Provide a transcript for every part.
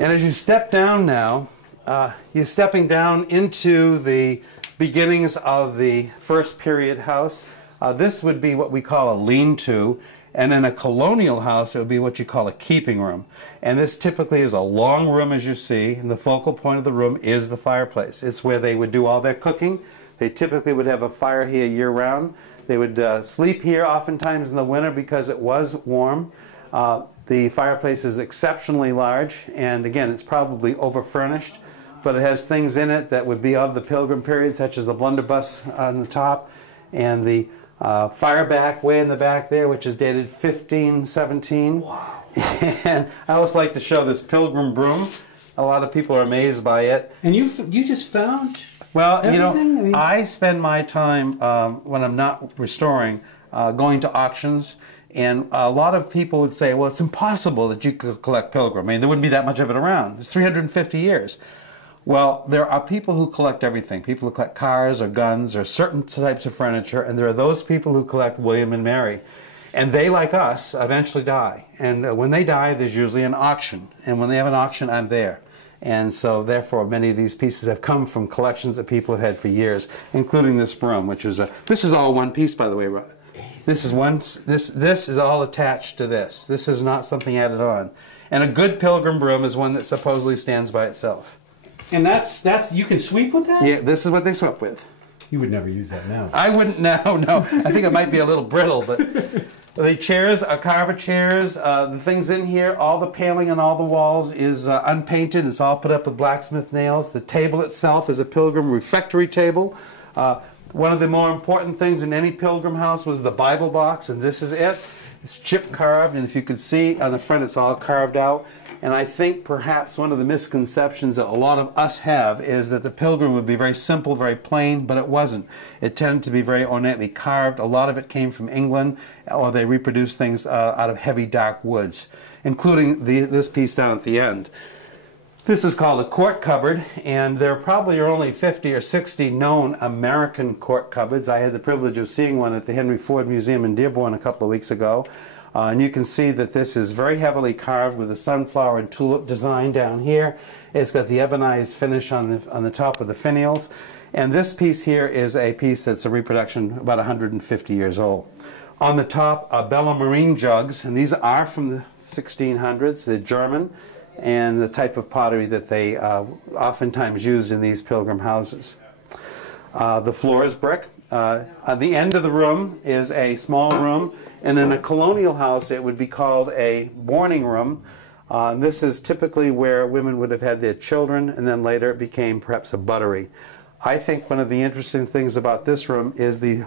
And as you step down now, you're stepping down into the beginnings of the first period house. This would be what we call a lean-to, and in a colonial house it would be what you call a keeping room. And this typically is a long room, as you see, and the focal point of the room is the fireplace. It's where they would do all their cooking. They typically would have a fire here year-round. They would sleep here oftentimes in the winter because it was warm. The fireplace is exceptionally large, and again, it's probably over-furnished, but it has things in it that would be of the Pilgrim period, such as the blunderbuss on the top, and the fire back way in the back there, which is dated 1517. Wow. And I always like to show this Pilgrim broom. A lot of people are amazed by it. And you just found Well, everything? you know, I spend my time when I'm not restoring going to auctions. And a lot of people would say, well, it's impossible that you could collect Pilgrim. I mean, there wouldn't be that much of it around. It's 350 years. Well, there are people who collect everything. People who collect cars or guns or certain types of furniture. And there are those people who collect William and Mary. And they, like us, eventually die. And when they die, there's usually an auction. And when they have an auction, I'm there. And so, therefore, many of these pieces have come from collections that people have had for years, including this broom, which is this is all one piece, by the way, Rod. This is one. This is all attached to this. This is not something added on. And a good Pilgrim broom is one that supposedly stands by itself. And that's you can sweep with that? Yeah, this is what they sweep with. You would never use that now. I wouldn't now. No, I think it might be a little brittle, but the chairs are carver chairs. The things in here, all the paneling on all the walls is unpainted. It's all put up with blacksmith nails. The table itself is a Pilgrim refectory table. One of the more important things in any Pilgrim house was the Bible box, and this is it. It's chip carved, and if you could see on the front, it's all carved out. And I think perhaps one of the misconceptions that a lot of us have is that the Pilgrim would be very simple, very plain, but it wasn't. It tended to be very ornately carved. A lot of it came from England, or they reproduced things out of heavy dark woods, including this piece down at the end. This is called a court cupboard, and there probably are only 50 or 60 known American court cupboards. I had the privilege of seeing one at the Henry Ford Museum in Dearborn a couple of weeks ago. And you can see that this is very heavily carved with a sunflower and tulip design down here. It's got the ebonized finish on the top of the finials. And this piece here is a piece that's a reproduction about 150 years old. On the top are Bella Marine jugs, and these are from the 1600s. They're German, and the type of pottery that they oftentimes used in these Pilgrim houses. The floor is brick. At the end of the room is a small room, and in a colonial house it would be called a mourning room. This is typically where women would have had their children, and then later it became perhaps a buttery. I think one of the interesting things about this room is the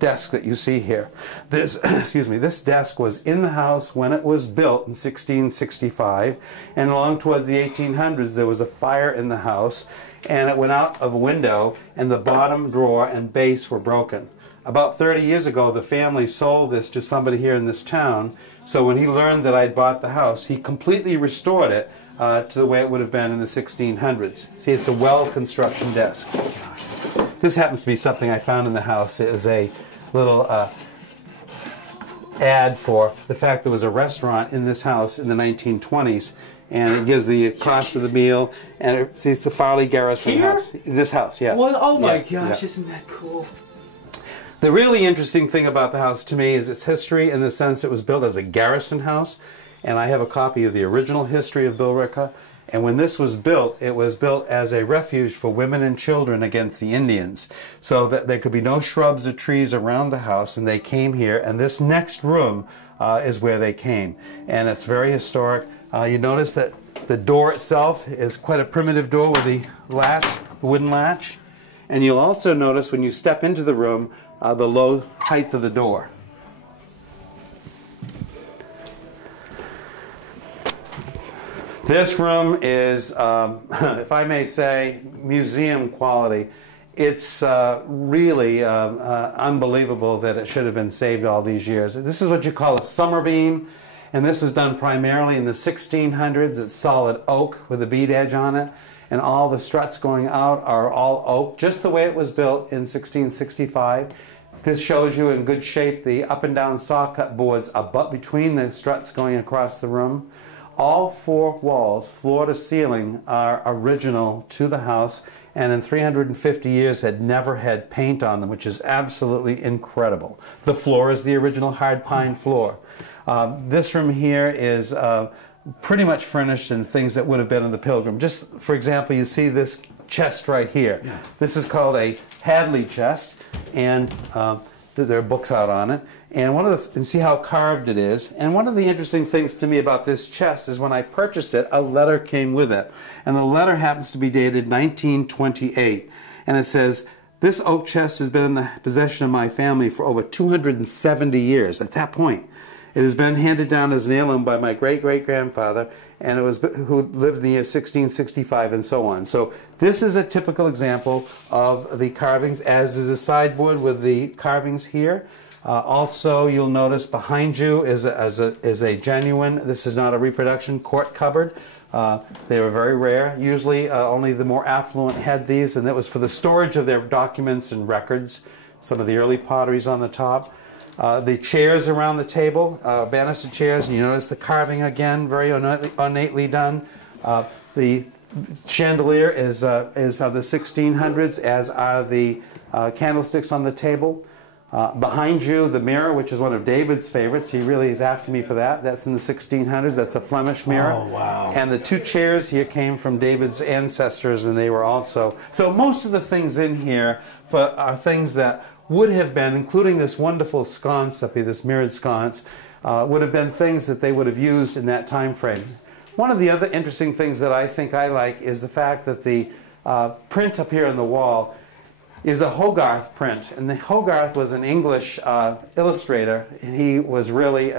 desk that you see here. This, excuse me, this desk was in the house when it was built in 1665, and along towards the 1800s there was a fire in the house, and it went out of a window, and the bottom drawer and base were broken. About 30 years ago, the family sold this to somebody here in this town, so when he learned that I'd bought the house, he completely restored it to the way it would have been in the 1600s. See, it's a well-construction desk. This happens to be something I found in the house. It was a little ad for the fact there was a restaurant in this house in the 1920s, and it gives the cost of the meal, and it's the Farley Garrison house. This house, yeah. Well, oh my gosh, yeah. Isn't that cool? The really interesting thing about the house to me is its history, in the sense it was built as a garrison house. And I have a copy of the original history of Billerica. And when this was built, it was built as a refuge for women and children against the Indians, so that there could be no shrubs or trees around the house, and they came here. And this next room is where they came. And it's very historic. You notice that the door itself is quite a primitive door with the latch, the wooden latch. And you'll also notice when you step into the room, the low height of the door. This room is, if I may say, museum quality. It's really unbelievable that it should have been saved all these years. This is what you call a summer beam, and this was done primarily in the 1600s. It's solid oak with a bead edge on it, and all the struts going out are all oak, just the way it was built in 1665. This shows you in good shape the up and down saw cut boards abut between the struts going across the room. All 4 walls, floor to ceiling, are original to the house, and in 350 years had never had paint on them, which is absolutely incredible. The floor is the original hard pine floor. This room here is pretty much furnished in things that would have been in the Pilgrim. Just for example, you see this chest right here. Yeah. This is called a Hadley chest, and there are books out on it. And and see how carved it is. And one of the interesting things to me about this chest is when I purchased it, a letter came with it. And the letter happens to be dated 1928. And it says, "This oak chest has been in the possession of my family for over 270 years." At that point, it has been handed down as an heirloom by my great-great-grandfather, and who lived in the year 1665, and so on. So this is a typical example of the carvings, as is a sideboard with the carvings here. Also, you'll notice behind you is a genuine, this is not a reproduction, quart cupboard. They were very rare. Usually only the more affluent had these, and that was for the storage of their documents and records. Some of the early potteries on the top. The chairs around the table, banister chairs, and you notice the carving again, very ornately done. The chandelier is of the 1600s, as are the candlesticks on the table. Behind you, the mirror, which is one of David's favorites. He really is after me for that. That's in the 1600s. That's a Flemish mirror. Oh, wow. And the 2 chairs here came from David's ancestors, and they were also... So most of the things in here are things that would have been, including this wonderful sconce up here, this mirrored sconce, would have been things that they would have used in that time frame. One of the other interesting things that I think I like is the fact that the print up here on the wall is a Hogarth print. And the Hogarth was an English illustrator, and he was really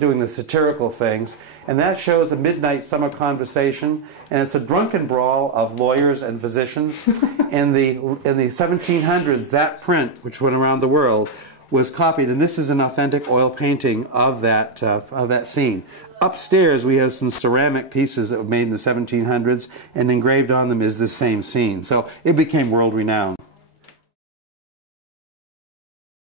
doing the satirical things. And that shows a midnight summer conversation, and it's a drunken brawl of lawyers and physicians. In the 1700s, that print, which went around the world, was copied, and this is an authentic oil painting of that scene. Upstairs, we have some ceramic pieces that were made in the 1700s, and engraved on them is the same scene. So it became world-renowned.